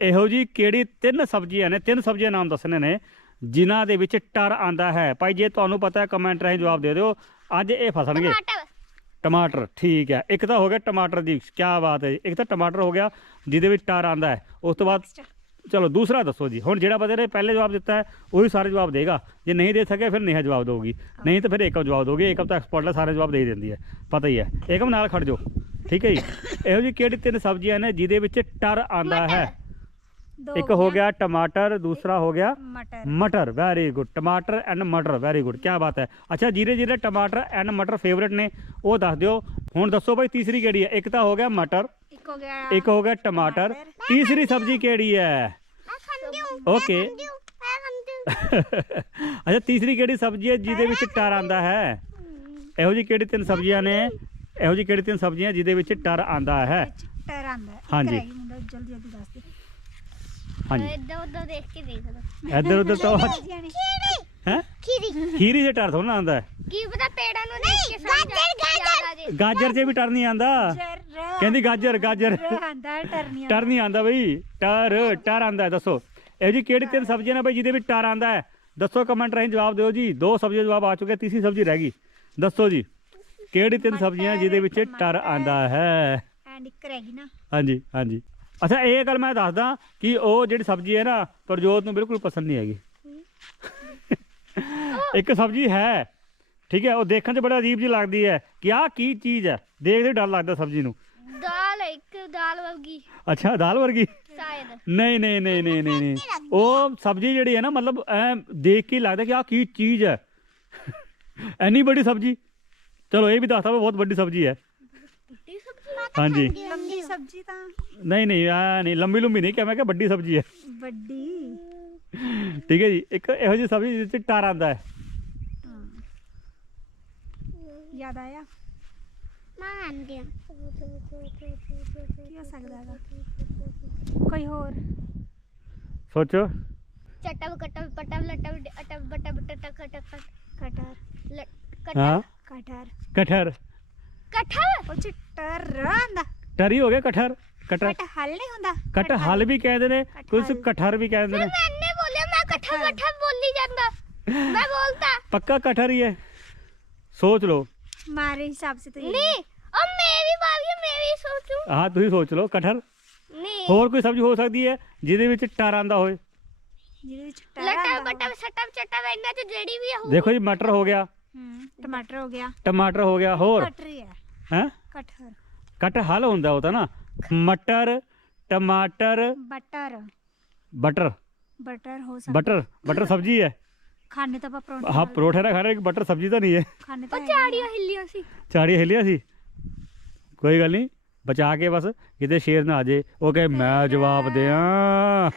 ਇਹੋ ਜੀ ਕਿਹੜੀ ਤਿੰਨ ਸਬਜ਼ੀਆਂ ਨੇ ਤਿੰਨ ਸਬਜ਼ੀਆਂ ਨਾਮ ਦੱਸਣੇ ਨੇ ਜਿਨ੍ਹਾਂ ਦੇ ਵਿੱਚ ਟਰ ਆਂਦਾ ਹੈ। ਭਾਈ ਜੇ ਤੁਹਾਨੂੰ ਪਤਾ ਹੈ ਕਮੈਂਟ ਰਾਹੀਂ ਜਵਾਬ ਦੇ ਦਿਓ। ਅੱਜ ਇਹ ਫਸਣਗੇ। ਟਮਾਟਰ। ਠੀਕ ਹੈ। ਇੱਕ ਤਾਂ ਹੋ ਗਿਆ ਟਮਾਟਰ ਦੀ ਕੀ ਬਾਤ ਹੈ। ਇੱਕ ਤਾਂ ਟਮਾਟਰ ਹੋ ਗਿਆ ਜਿਹਦੇ ਵਿੱਚ ਟਰ ਆਂਦਾ ਹੈ। ਉਸ ਤੋਂ ਬਾਅਦ ਚਲੋ ਦੂਸਰਾ ਦੱਸੋ ਜੀ। ਹੁਣ ਜਿਹੜਾ ਬੰਦੇ ਨੇ ਪਹਿਲੇ ਜਵਾਬ ਦਿੱਤਾ ਹੈ ਉਹੀ ਸਾਰੇ ਜਵਾਬ ਦੇਗਾ। ਜੇ ਨਹੀਂ ਦੇ ਸਕੇ ਫਿਰ ਨੇਹਾ ਜਵਾਬ ਦੇਊਗੀ। ਨਹੀਂ ਤਾਂ ਫਿਰ ਏਕਮ ਜਵਾਬ ਦੋਗੇ ਏਕਮ ਤਾਂ ਐਕਸਪਰਟ ਹੈ ਸਾਰੇ ਜਵਾਬ ਦੇ ਦਿੰਦੀ ਹੈ। ਪਤਾ ਹੀ ਹੈ। ਏਕਮ ਨਾਲ ਖੜ ਜਾਓ। ਠੀਕ ਹੈ ਜੀ। ਇਹੋ ਜੀ ਕਿਹੜੀ ਤਿੰਨ ਸਬਜ਼ੀਆਂ ਨੇ ਜਿਹਦੇ ਵਿੱਚ ਟਰ ਆਂਦਾ ਹੈ? ਇੱਕ ਹੋ ਗਿਆ। ਟਮਾਟਰ ਦੂਸਰਾ ਹੋ ਗਿਆ ਮਟਰ। ਮਟਰ ਵੈਰੀ ਗੁੱਡ ਟਮਾਟਰ ਐਂਡ ਮਟਰ ਵੈਰੀ ਗੁੱਡ ਕੀ ਬਾਤ ਹੈ। ਅੱਛਾ ਜਿਹਦੇ ਜਿਹਦੇ ਟਮਾਟਰ ਐਂਡ ਮਟਰ ਫੇਵਰੇਟ ਨੇ। ਉਹ ਦੱਸ ਦਿਓ। ਹੁਣ ਦੱਸੋ ਭਾਈ ਤੀਸਰੀ ਕਿਹੜੀ ਹੈ? ਇੱਕ ਤਾਂ ਹੋ ਗਿਆ ਮਟਰ। ਇੱਕ ਹੋ ਗਿਆ ਇੱਕ ਹੋ ਗਿਆ ਟਮਾਟਰ। ਤੀਸਰੀ ਸਬਜ਼ੀ ਕਿਹੜੀ ਹੈ? ਓਕੇ ਅੱਛਾ ਤੀਸਰੀ ਕਿਹੜੀ ਸਬਜ਼ੀ ਹੈ ਜਿਹਦੇ ਵਿੱਚ ਟਰ ਆਂਦਾ ਹੈ? ਇਹੋ ਜਿਹੀ ਕਿਹੜੀ ਤਿੰਨ ਸਬਜ਼ੀਆਂ ਨੇ? ਇਹੋ ਜਿਹੀ ਕਿਹੜੀ ਤਿੰਨ ਸਬਜ਼ੀਆਂ ਜਿਹਦੇ ਵਿੱਚ ਟਰ ਆਂਦਾ ਹੈ? ਟਰ ਆਂਦਾ ਹਾਂਜੀ। ਜਲਦੀ ਜਲਦੀ ਦੱਸ ਦੇ। ਹਾਂਜੀ। ਇੱਧਰ ਉੱਧਰ ਦੇਖ ਕੇ ਦੇਖ ਲਓ। ਇੱਧਰ ਉੱਧਰ ਤਾਂ ਹੈ? ਖੀਰੀ। ਖੀਰੀ। ਦੇ ਟਰ ਥੋੜਾ ਆਂਦਾ ਹੈ ਕੀ ਪਤਾ ਪੇੜਾਂ ਨੂੰ ਦੇਖ ਕੇ ਗਾਜਰ ਗਾਜਰ। ਗਾਜਰ 'ਚ ਵੀ ਟਰ ਨਹੀਂ ਆਂਦਾ ਕਹਿੰਦੀ ਗਾਜਰ ਗਾਜਰ। ਆਂਦਾ ਟਰ ਨਹੀਂ ਟਰ ਨਹੀਂ ਆਂਦਾ ਬਈ। ਟਰ ਟਰ ਆਂਦਾ ਦੱਸੋ। ਇਹੋ ਜੀ ਕਿਹੜੀ ਤਿੰਨ ਸਬਜ਼ੀਆਂ ਨੇ ਬਈ ਜਿਹਦੇ ਵਿੱਚ ਟਰ ਆਂਦਾ ਹੈ? ਦੱਸੋ ਕਮੈਂਟ ਰਾਹੀਂ ਜਵਾਬ ਦਿਓ ਜੀ। ਦੋ ਸਬਜ਼ੀਆਂ ਜਵਾਬ ਆ ਚੁੱਕੇ ਤੀਸਰੀ ਸਬਜ਼ੀ ਰਹਿ ਗਈ। ਦੱਸੋ ਜੀ ਕਿਹੜੀ ਤਿੰਨ ਸਬਜ਼ੀਆਂ ਜਿਹਦੇ ਵਿੱਚ ਟਰ ਆਂਦਾ ਹੈ? ਐਂਡ ਇੱਕ ਰਹਿ ਗਈ ਨਾ। ਹਾਂਜੀ ਹਾਂਜੀ। ਅੱਛਾ ਇਹ ਗੱਲ ਮੈਂ ਦੱਸਦਾ ਕਿ ਉਹ ਜਿਹੜੀ ਸਬਜ਼ੀ ਹੈ ਨਾ ਪ੍ਰਜੋਤ ਨੂੰ ਬਿਲਕੁਲ ਪਸੰਦ ਨਹੀਂ ਹੈਗੀ। ਇੱਕ ਸਬਜ਼ੀ ਹੈ ਠੀਕ ਹੈ ਉਹ ਦੇਖਣ 'ਚ ਬੜਾ ਅਜੀਬ ਜਿਹੀ ਲੱਗਦੀ ਹੈ ਕਿ ਆਹ ਕੀ ਚੀਜ਼ ਹੈ? ਦੇਖਦੇ ਹੀ ਡਰ ਲੱਗਦਾ ਸਬਜ਼ੀ ਨੂੰ। ਦਾਲ ਇੱਕ ਦਾਲ ਵਰਗੀ। ਅੱਛਾ ਦਾਲ ਵਰਗੀ? ਸ਼ਾਇਦ। ਨਹੀਂ ਨਹੀਂ ਨਹੀਂ ਨਹੀਂ ਨਹੀਂ ਨਹੀਂ। ਉਹ ਸਬਜ਼ੀ ਜਿਹੜੀ ਹੈ ਨਾ ਮਤਲਬ ਐ ਦੇਖ ਕੇ ਹੀ ਲੱਗਦਾ ਕਿ ਆਹ ਕੀ ਚੀਜ਼ ਹੈ। ਐਨੀ ਵੱਡੀ ਸਬਜ਼ੀ। ਚਲੋ ਇਹ ਵੀ ਦੱਸਦਾ ਬਹੁਤ ਵੱਡੀ ਸਬਜ਼ੀ ਹੈ। ਸਬਜ਼ੀ ਹਾਂਜੀ ਲੰਬੀ ਸਬਜ਼ੀ ਤਾਂ ਨਹੀਂ ਨਹੀਂ ਆ ਨਹੀਂ ਲੰਬੀ ਲੰਬੀ ਨਹੀਂ ਕਿਹਾ ਮੈਂ ਕਿਹਾ ਵੱਡੀ ਸਬਜ਼ੀ ਹੈ ਵੱਡੀ ਠੀਕ ਹੈ ਜੀ ਇੱਕ ਇਹੋ ਜਿਹੀ ਸਬਜ਼ੀ ਜਿਹਦੇ ਵਿੱਚ ਟਰ ਆਂਦਾ ਹੈ ਹਾਂ ਯਾਦ ਆਇਆ ਮੈਂ ਆਂਦੀ ਕੀ ਹੋ ਸਕਦਾ ਹੈਗਾ ਕੋਈ ਹੋਰ ਸੋਚੋ ਚਟਬ ਕਟਬ ਪਟਬ ਲਟਬ ਅਟਬ ਬਟਬ ਟਟਕ ਕਟਕ ਕਟਰ ਹਾਂ ਕਟਰ ਕਠਰ ਕਠਲ ਕਟਰਾਂ ਦਾ ਟਰੀ ਹੋ ਗਿਆ ਕਟਹਰ ਕਟਰ ਕਟਹਲ ਨਹੀਂ ਹੁੰਦਾ। ਕਟਹਲ ਵੀ ਕਹਿੰਦੇ ਨੇ ਕੁਝ ਕਟਹਰ ਵੀ ਕਹਿੰਦੇ ਨੇ। ਮੈਂ ਨੇ ਬੋਲਿਆ ਮੈਂ ਕਟਹਰ ਕਟਹਰ ਬੋਲੀ ਜਾਂਦਾ। ਮੈਂ ਬੋਲਦਾ ਪੱਕਾ ਕਟਹਰ ਹੀ ਹੈ। ਸੋਚ ਲਓ। ਮਾਰੇ ਹਿਸਾਬ ਸੇ ਤਾਂ ਨਹੀਂ ਉਹ ਮੇਰੀ ਵਾਰੀ ਮੇਰੀ ਸੋਚੂ। ਹਾਂ ਤੁਸੀਂ ਸੋਚ ਲਓ ਕਟਹਰ ਨਹੀਂ। ਹੋਰ ਕੋਈ ਸਬਜ਼ੀ ਹੋ ਸਕਦੀ ਹੈ ਜਿਹਦੇ ਵਿੱਚ ਟਰ ਆਂਦਾ ਹੋਵੇ? ਜਿਹਦੇ ਵਿੱਚ ਟਰ ਲਟਾ ਬਟਾ ਸਟਾ ਚਟਾ ਇਹਨਾਂ ਚ ਜਿਹੜੀ ਵੀ ਹੋਊ। ਦੇਖੋ ਜੀ ਮਟਰ ਹੋ ਗਿਆ। ਹੂੰ ਟਮਾਟਰ ਹੋ ਗਿਆ। ਟਮਾਟਰ ਹੋ ਗਿਆ ਹੋਰ? ਮਟਰ ਹੀ ਹੈ। ਹੈ? कटहर ਕਟ ਹਲ ਹੁੰਦਾ ਉਹ ਤਾਂ ਨਾ ਮਟਰ ਟਮਾਟਰ बटर ਬਟਰ बटर हो सकता ਬਟਰ ਬਟਰ ਸਬਜ਼ੀ ਹੈ खाने तो आप परोठे ਹਾਂ ਪਰੋਠੇ ਨਾਲ ਖਾਣਾ ਇੱਕ ਬਟਰ ਸਬਜ਼ੀ ਤਾਂ ਨਹੀਂ ਹੈ खाने तो ਉਹ ਝਾੜੀਆਂ ਹਿੱਲੀਆਂ ਸੀ ਚਾੜੀ ਹਿੱਲਿਆ ਸੀ ਕੋਈ ਗੱਲ ਨਹੀਂ ਬਚਾ ਕੇ ਬਸ ਕਿਤੇ ਸ਼ੇਰ ਨਾ ਆ ਜੇ ਉਹ ਕਹੇ ਮੈਂ ਜਵਾਬ ਦਿਆਂ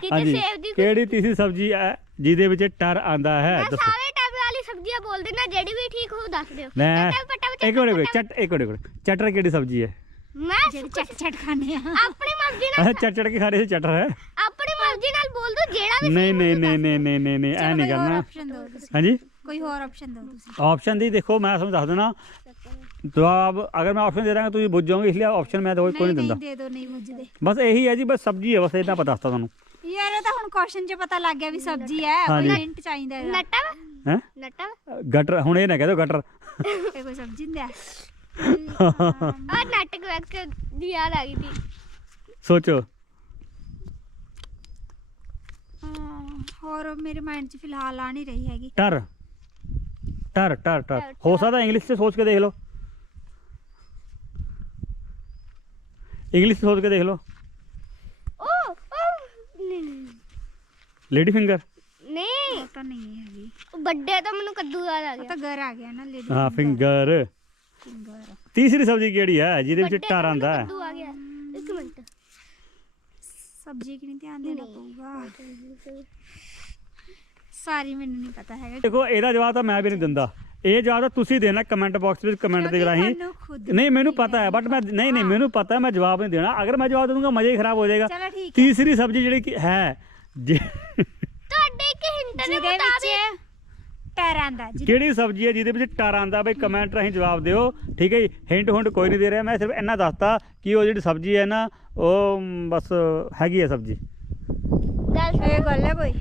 ਕਿਤੇ ਹਾਂਜੀ ਸੇਬ ਦੀ ਕਿਹੜੀ ਤੀਸਰੀ ਸਬਜ਼ੀ ਹੈ ਜਿਹਦੇ ਵਿੱਚ ਟਰ ਆਂਦਾ ਹੈ ਮੈਂ ਦੱਸੋ ਸਾਰੇ ਟਾਈਪ ਵਾਲੀ ਸਬਜ਼ੀਆਂ ਬੋਲ ਦੇਣਾ ਜਿਹੜੀ ਵੀ ਠੀਕ ਹੋ ਦੱਸ ਦਿਓ। ਲੈ ਇੱਕ ਮਿੰਟ ਚਟ ਇੱਕ ਮਿੰਟ ਚਟਰ ਕਿਹੜੀ ਸਬਜ਼ੀ ਹੈ? ਮੈਂ ਚਟ ਚਟ ਖਾਣੇ ਆ। ਆਪਣੀ ਮਰਜ਼ੀ ਨਾਲ ਅੱਛਾ ਚਟ ਚਟ ਕੇ ਖਾ ਚਟਰ ਹੈ? ਆਪਣੀ ਮਰਜ਼ੀ ਨਾਲ ਬੋਲ ਦੋ ਜਿਹੜਾ ਵੀ ਨਹੀਂ ਨਹੀਂ ਨਹੀਂ ਨਹੀਂ ਨਹੀਂ ਨਹੀਂ ਨਹੀਂ ਐ ਨਹੀਂ ਕਰਨਾ। ਹਾਂਜੀ? ਕੋਈ ਹੋਰ ਆਪਸ਼ਨ ਦਿਓ ਤੁਸੀਂ। ਆਪਸ਼ਨ ਦੀ ਦੇਖੋ ਮੈਂ ਤੁਹਾਨੂੰ ਦੱਸ ਦੇਣਾ ਜਵਾਬ ਅਗਰ ਮੈਂ ਆਪਸ਼ਨ ਦੇ ਦਾਂਗਾ ਤੁਸੀਂ ਬੁੱਝ ਜਾਓਗੇ ਇਸ ਲਈ ਆਪਸ਼ਨ ਮੈਂ ਕੋਈ ਨਹੀਂ ਦਿੰਦਾ। ਦੇ ਦਿਓ ਨਹੀਂ ਬੁੱਝਦੇ। ਬਸ ਇਹੀ ਹੈ ਜੀ ਬਸ ਸਬਜ਼ੀ ਹੈ ਬਸ ਇਹਨਾਂ ਪਤਾ ਦੱਸਤਾ ਤੁਹਾਨੂੰ। ਯਾਰ ਇਹ ਤਾਂ ਹੁਣ ਕੁਐਸਚਨ 'ਚ ਪਤਾ ਲੱਗ ਗਿਆ ਵੀ ਸਬਜ਼ੀ ਹੈ ਹਾਂਜੀ। ਕੋਈ ਹਿੰਟ ਚਾਹੀਦਾ ਹੈ? ਨਟਵ ਗਟਰ ਹੁਣ ਇਹ ਨਾ ਕਹਿ ਦਿਓ ਗਟਰ ਇਹ ਕੋਈ ਸਬਜ਼ੀ ਨਹੀਂ ਹੈ। ਆ ਨਾਟਕ ਵੇਖ ਕੇ ਦੀ ਯਾਦ ਆ ਗਈ ਸੀ। ਸੋਚੋ। ਹਾਂ, ਹੋਰ ਮੇਰੇ ਮਾਈਂਡ 'ਚ ਫਿਲਹਾਲ ਆ ਨਹੀਂ ਰਹੀ ਹੈਗੀ। ਟਰ। ਟਰ ਟਰ ਟਰ। ਹੋ ਸਕਦਾ ਇੰਗਲਿਸ਼ 'ਚ ਸੋਚ ਕੇ ਦੇਖ ਲਓ। ਇੰਗਲਿਸ਼ 'ਚ ਸੋਚ ਕੇ ਦੇਖ ਲਓ ਓ ਓ ਨਹੀਂ ਨਹੀਂ ਲੇਡੀ ਫਿੰਗਰ ਨਹੀਂ। ਉਹ ਤਾਂ ਨਹੀਂ ਹੈਗੀ। ਉਹ ਵੱਡੇ ਤਾਂ ਮੈਨੂੰ ਕੱਦੂ ਯਾਦ ਆ ਉਹ ਗਿਆ। ਤਾਂ ਘਰ ਆ ਗਿਆ ਨਾ ਲੇਡੀ ਹਾਂ ਫਿੰਗਰ ਫਿੰਗਰ ਤੀਸਰੀ ਸਬਜ਼ੀ ਕਿਹੜੀ ਹੈ ਜਿਹਦੇ ਵਿੱਚ ਟਰ ਆਂਦਾ ਹੈ ਕੱਦੂ ਆ ਗਿਆ। ਇੱਕ ਮਿੰਟ। ਸਬਜ਼ੀ ਕਿ ਨਹੀਂ ਧਿਆਨ ਦੇਣਾ ਪਊਗਾ। ਸਾਰੀ ਮੈਨੂੰ ਨਹੀਂ ਪਤਾ ਹੈਗਾ। ਦੇਖੋ ਇਹਦਾ ਜਵਾਬ ਤਾਂ ਮੈਂ ਵੀ ਨਹੀਂ ਦਿੰਦਾ। ਇਹ ਜਵਾਬ ਤਾਂ ਤੁਸੀਂ ਦੇਣਾ ਕਮੈਂਟ ਬਾਕਸ ਵਿੱਚ ਕਮੈਂਟ ਦੇ ਰਾਹੀਂ। ਤੁਹਾਨੂੰ ਖੁਦ ਨਹੀਂ ਮੈਨੂੰ ਪਤਾ ਹੈ ਬਟ ਮੈਂ ਨਹੀਂ ਨਹੀਂ ਮੈਨੂੰ ਪਤਾ ਹੈ ਮੈਂ ਜਵਾਬ ਨਹੀਂ ਦੇਣਾ। ਅਗਰ ਮੈਂ ਜਵਾਬ ਦੇ ਦੂੰਗਾ ਮਜ਼ਾ ਹੀ ਖਰਾਬ ਹੋ ਜਾਏਗਾ। ਚਲੋ ਠੀਕ ਹੈ। ਤੀਸਰੀ ਸਬਜ਼ੀ ਜਿਹੜੀ ਕਿ ਹੈ ਜੇ- ਤੁਹਾਡੇ ਇੱਕ ਹਿੰਟ ਦੇ ਜਿਹਦੇ ਮੁਤਾਬਿਕ ਵਿੱਚ ਟਰ ਆਂਦਾ ਜੀ ਕਿਹੜੀ ਸਬਜ਼ੀ ਹੈ ਜਿਹਦੇ ਵਿੱਚ ਟਰ ਆਂਦਾ ਬਈ ਕਮੈਂਟ ਰਾਹੀਂ ਜਵਾਬ ਦਿਓ। ਠੀਕ ਹੈ ਜੀ? ਹਿੰਟ ਹੁੰਟ ਕੋਈ ਨਹੀਂ ਦੇ ਰਿਹਾ। ਮੈਂ ਸਿਰਫ ਇੰਨਾ ਦੱਸਤਾ ਕਿ ਉਹ ਜਿਹੜੀ ਸਬਜ਼ੀ ਹੈ ਨਾ ਉਹ ਮ, ਬਸ ਹੈਗੀ ਹੈ ਸਬਜ਼ੀ। ਗੱਲ ਇਹ ਗੱਲ ਹੈ ਕੋਈ?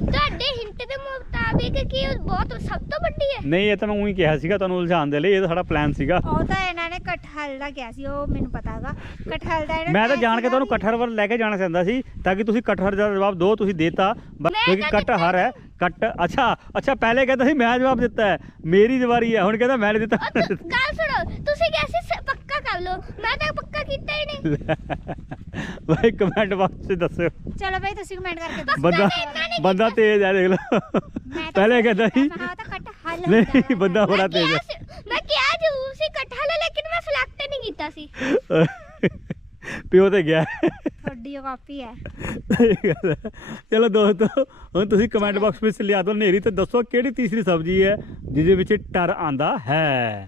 ਤੁਹਾਡੇ ਹਿੰਟ ਦੇ ਮੁਤਾਬਿਕ ਕਿ ਉਹ ਬਹੁਤ ਸਭ ਤੋਂ ਵੱਡੀ ਹੈ? ਨਹੀਂ ਇਹ ਤਾਂ ਮੈਂ ਉਹੀ ਕਿਹਾ ਸੀਗਾ ਤੁਹਾਨੂੰ ਉਲਝਾਉਣ ਦੇ ਲਈ ਇਹ ਤਾਂ ਸਾਡਾ ਪਲਾਨ ਸੀਗਾ। ਉਹ ਤਾਂ ਇਹਨਾਂ ਨੇ ਕਟਹਲ ਦਾ ਕਿਹਾ ਸੀ ਉਹ ਮੈਨੂੰ ਪਤਾ ਹੈਗਾ। ਕਟਹਲ ਦਾ ਇਹਨਾਂ ਮੈਂ ਤਾਂ ਨੇ ਜਾਣ ਕੇ ਤੁਹਾਨੂੰ ਕਟਹਰ ਵੱਲ ਲੈ ਕੇ ਜਾਣਾ ਚਾਹੁੰਦਾ ਸੀ ਤਾਂ ਕਿ ਤੁਸੀਂ ਕਟਹਰ ਦਾ ਜਵਾਬ ਦਿਓ ਤੁਸੀਂ ਦੇਤਾ। ਬ- ਮੈਂ ਕਿਉਂਕਿ ਤਾਂ ਕਟਹਰ ਹੈ ਕੱਟ ਅੱਛਾ ਅੱਛਾ ਪਹਿਲੇ ਕਹਿੰਦਾ ਸੀ ਮੈਂ ਜਵਾਬ ਦਿੱਤਾ ਹੈ ਮੇਰੀ ਵਾਰੀ ਹੈ ਹੁਣ ਕਹਿੰਦਾ ਮੈਂ ਨਹੀਂ ਦਿੱਤਾ। ਉਹ ਤੁ- ਗੱਲ ਸੁਣੋ ਤੁਸੀਂ ਕਿਹਾ ਸੀ ਪੱਕਾ ਕਰ ਲਓ। ਮੈਂ ਤਾਂ ਪੱਕਾ ਕੀਤਾ ਹੀ ਨਹੀਂ। ਭਾਈ ਕਮੈਂਟ ਬਾਕਸ 'ਚ ਦੱਸਿਓ। ਚਲੋ ਭਾਈ ਤੁਸੀਂ ਕਮੈਂਟ ਕਰਕੇ ਦੱਸੋ। ਬੰਦਾ ਬੰਦਾ ਤੇਜ਼ ਹੈ ਦੇਖ ਲਓ। ਮੈਂ ਤਾਂ ਪਹਿਲੇ ਕਹਿੰਦਾ ਸੀ ਮੈਂ ਤਾਂ ਕਟਹਲ ਨਹੀਂ ਬੰਦਾ ਬੜਾ ਮੈਂ ਤੇਜ਼ ਕਿਹਾ ਸੀ- ਮੈਂ ਕਿਹਾ ਜ਼ਰੂਰ ਸੀ ਕਟਹਲ ਲੇਕਿਨ ਮੈਂ ਸਿਲੈਕਟ ਨਹੀਂ ਕੀਤਾ ਸੀ। ਪਿਓ ਤੇ ਗਿਆ। ਤੁਹਾਡੀ ਉਹ ਕਾਪੀ ਹੈ। ਸਹੀ ਗੱਲ ਹੈ। ਚਲੋ ਦੋਸਤੋ ਹੁਣ ਤੁਸੀਂ ਕਮੈਂਟ ਬਾਕਸ ਵਿੱਚ ਲਿਆ ਦਿਓ ਨੇਰੀ ਤੇ ਦੱਸੋ ਕਿਹੜੀ ਤੀਸਰੀ ਸਬਜ਼ੀ ਹੈ ਜਿਹਦੇ ਵਿੱਚ ਟਰ ਆਂਦਾ ਹੈ।